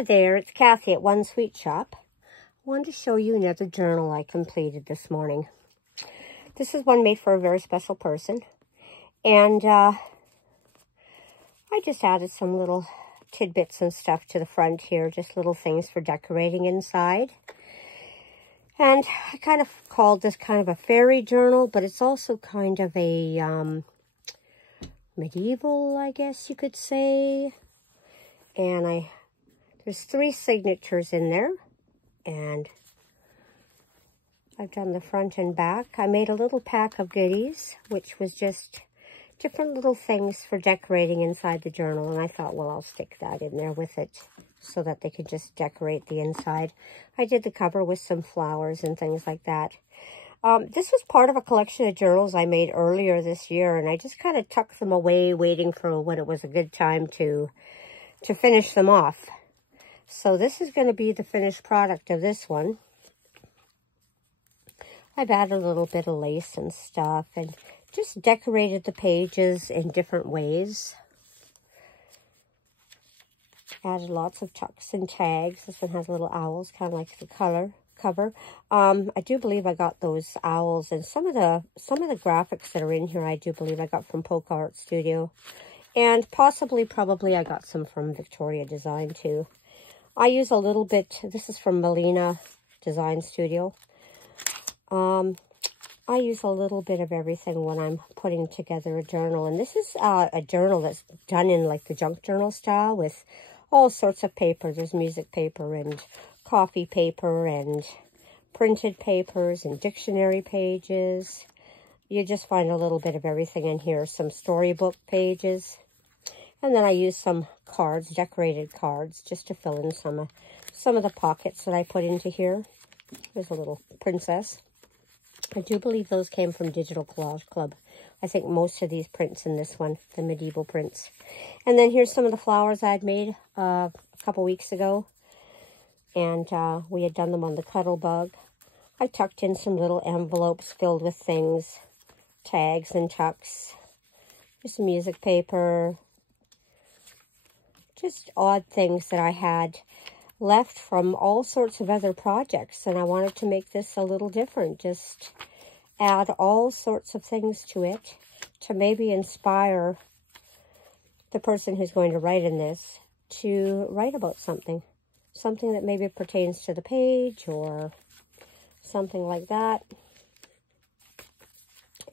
Hi there, it's Kathy at One Sweet Shop. I wanted to show you another journal I completed this morning. This is one made for a very special person. And I just added some little tidbits and stuff to the front here, just little things for decorating inside. And I kind of called this kind of a fairy journal, but it's also kind of a medieval, I guess you could say. And there's 3 signatures in there, and I've done the front and back. I made a little pack of goodies, which was just different little things for decorating inside the journal, and I thought, well, I'll stick that in there with it so that they could just decorate the inside. I did the cover with some flowers and things like that. This was part of a collection of journals I made earlier this year, and I just kind of tucked them away, waiting for when it was a good time to finish them off. So this is going to be the finished product of this one. I've added a little bit of lace and stuff and just decorated the pages in different ways. Added lots of tucks and tags. This one has little owls, kind of like the cover. I do believe I got those owls, and some of the graphics that are in here I do believe I got from Polka Art Studio. And probably I got some from Victoria Design too. I use a little bit, this is from Melina Design Studio. I use a little bit of everything when I'm putting together a journal. And this is a journal that's done in like the junk journal style with all sorts of paper. There's music paper and coffee paper and printed papers and dictionary pages. You just find a little bit of everything in here. Some storybook pages. And then I use some cards, decorated cards, just to fill in some of the pockets that I put into here. There's a little princess. I do believe those came from Digital Collage Club. I think most of these prints in this one, the medieval prints. And then here's some of the flowers I'd made a couple weeks ago. And we had done them on the Cuddle Bug. I tucked in some little envelopes filled with things, tags and tucks. Just music paper. Just odd things that I had left from all sorts of other projects. And I wanted to make this a little different. Just add all sorts of things to it to maybe inspire the person who's going to write in this to write about something. Something that maybe pertains to the page or something like that.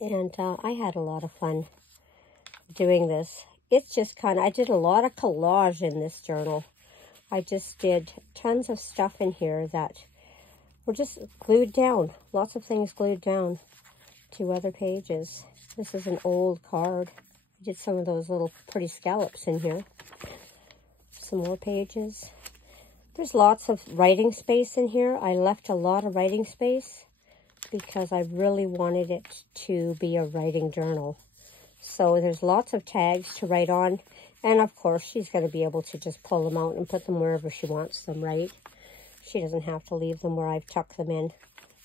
And I had a lot of fun doing this. It's just kind of, I did a lot of collage in this journal. I just did tons of stuff in here that were just glued down. Lots of things glued down to other pages. This is an old card. I did some of those little pretty scallops in here. Some more pages. There's lots of writing space in here. I left a lot of writing space because I really wanted it to be a writing journal. So there's lots of tags to write on. And of course, she's going to be able to just pull them out and put them wherever she wants them, right? She doesn't have to leave them where I've tucked them in.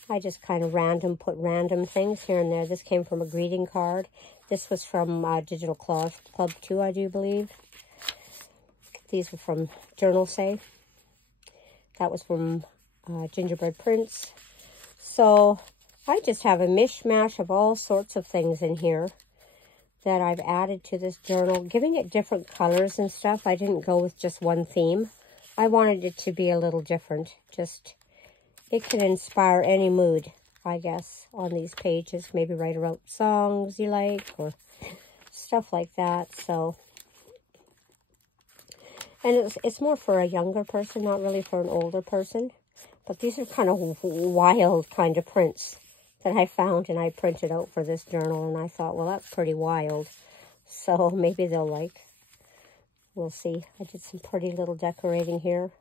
I just kind of put random things here and there. This came from a greeting card. This was from Digital Collage Club 2, I do believe. These were from Journal Say. That was from Gingerbread Prince. So I just have a mishmash of all sorts of things in here that I've added to this journal, giving it different colors and stuff. I didn't go with just one theme. I wanted it to be a little different. Just, it can inspire any mood, I guess, on these pages. Maybe write about songs you like or stuff like that. So, and it's more for a younger person, not really for an older person. But these are kind of wild kind of prints that I found and I printed out for this journal, and I thought, well, that's pretty wild. So maybe they'll like. We'll see. I did some pretty little decorating here.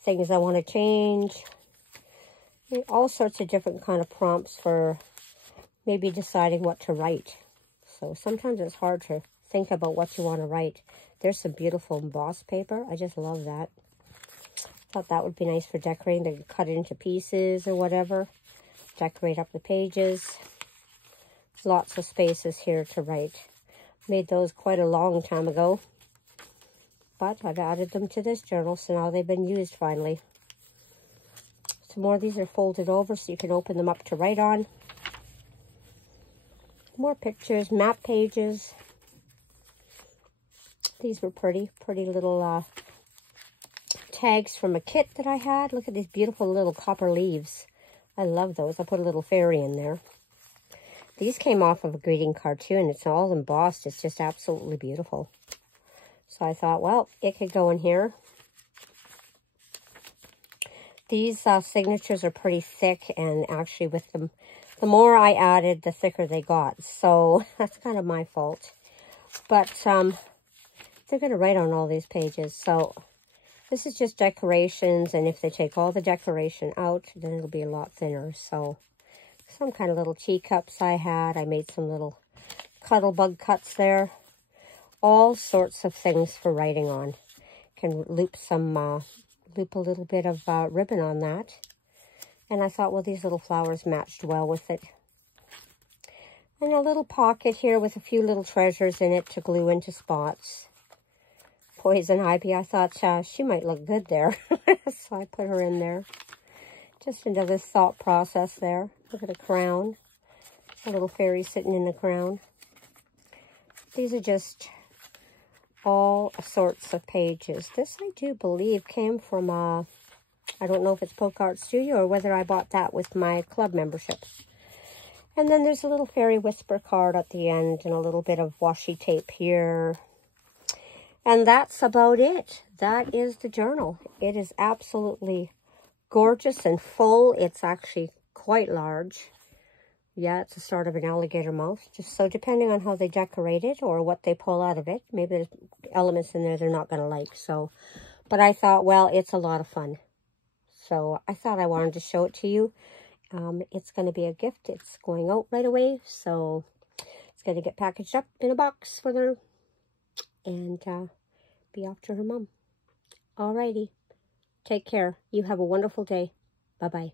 Things I want to change. All sorts of different kind of prompts for maybe deciding what to write. So sometimes it's hard to think about what you want to write. There's some beautiful embossed paper. I just love that. Thought that would be nice for decorating. They could cut it into pieces or whatever. Decorate up the pages. Lots of spaces here to write. Made those quite a long time ago. but I've added them to this journal, so now they've been used finally. Some more of these are folded over so you can open them up to write on. More pictures, map pages. These were pretty little tags from a kit that I had. Look at these beautiful little copper leaves. I love those. I put a little fairy in there. These came off of a greeting card too, and it's all embossed. It's just absolutely beautiful. So I thought, well, it could go in here. These signatures are pretty thick, and actually with them, the more I added, the thicker they got. So that's kind of my fault. But they're going to write on all these pages. So this is just decorations, and if they take all the decoration out, then it'll be a lot thinner. So some kind of little teacups I had. I made some little cuddle bug cuts there. All sorts of things for writing on. Can loop a little bit of ribbon on that. And I thought, well, these little flowers matched well with it. And a little pocket here with a few little treasures in it to glue into spots. Poison ivy, I thought she might look good there. So I put her in there. Just another thought process there. Look at a crown. A little fairy sitting in the crown. These are just all sorts of pages. This, I do believe, came from, I don't know if it's Polka Art Studio or whether I bought that with my club membership. And then there's a little fairy whisper card at the end and a little bit of washi tape here. And that's about it. That is the journal. It is absolutely gorgeous and full. It's actually quite large. Yeah, it's the start of an alligator mouth. Just so depending on how they decorate it or what they pull out of it. Maybe there's elements in there they're not going to like. So, but I thought, well, it's a lot of fun. So I thought I wanted to show it to you. It's going to be a gift. It's going out right away. So it's going to get packaged up in a box for her. And be off to her mom. Alrighty. Take care. You have a wonderful day. Bye-bye.